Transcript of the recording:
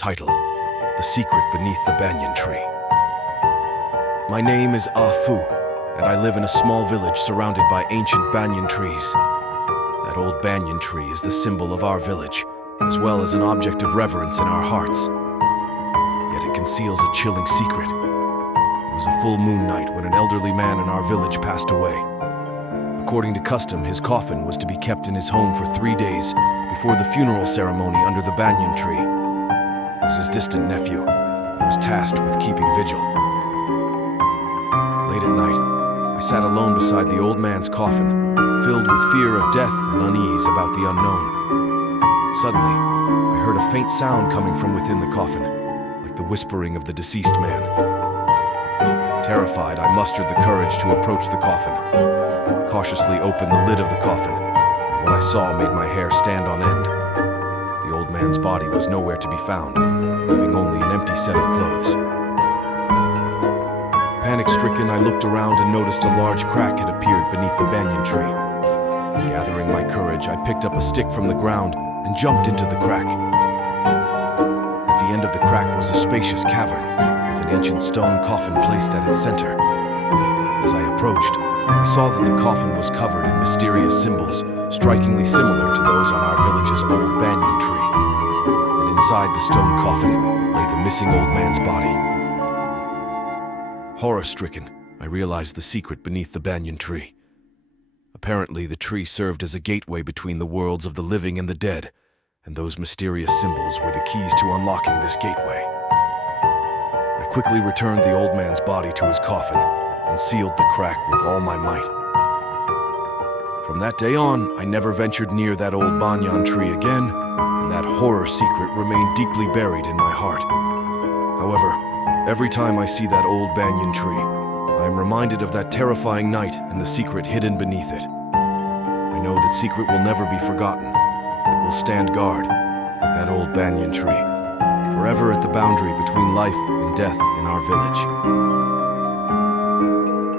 Title: The Secret Beneath the Banyan Tree. My name is Afu, and I live in a small village surrounded by ancient banyan trees. That old banyan tree is the symbol of our village, as well as an object of reverence in our hearts. Yet it conceals a chilling secret. It was a full moon night when an elderly man in our village passed away. According to custom, his coffin was to be kept in his home for 3 days before the funeral ceremony under the banyan tree. As his distant nephew, I was tasked with keeping vigil. Late at night, I sat alone beside the old man's coffin, filled with fear of death and unease about the unknown. Suddenly, I heard a faint sound coming from within the coffin, like the whispering of the deceased man. Terrified, I mustered the courage to approach the coffin. I cautiously opened the lid of the coffin. What I saw made my hair stand on end. The old man's body was nowhere to be found, leaving only an empty set of clothes. Panic-stricken, I looked around and noticed a large crack had appeared beneath the banyan tree. Gathering my courage, I picked up a stick from the ground and jumped into the crack. At the end of the crack was a spacious cavern, with an ancient stone coffin placed at its center. As I approached, I saw that the coffin was covered in mysterious symbols, strikingly similar to those on our village's old banyan tree. And inside the stone coffin lay the missing old man's body. Horror-stricken, I realized the secret beneath the banyan tree. Apparently, the tree served as a gateway between the worlds of the living and the dead, and those mysterious symbols were the keys to unlocking this gateway. I quickly returned the old man's body to his coffin and sealed the crack with all my might. From that day on, I never ventured near that old banyan tree again, and that horror secret remained deeply buried in my heart. However, every time I see that old banyan tree, I am reminded of that terrifying night and the secret hidden beneath it. I know that secret will never be forgotten. It will stand guard, like that old banyan tree, forever at the boundary between life and death in our village.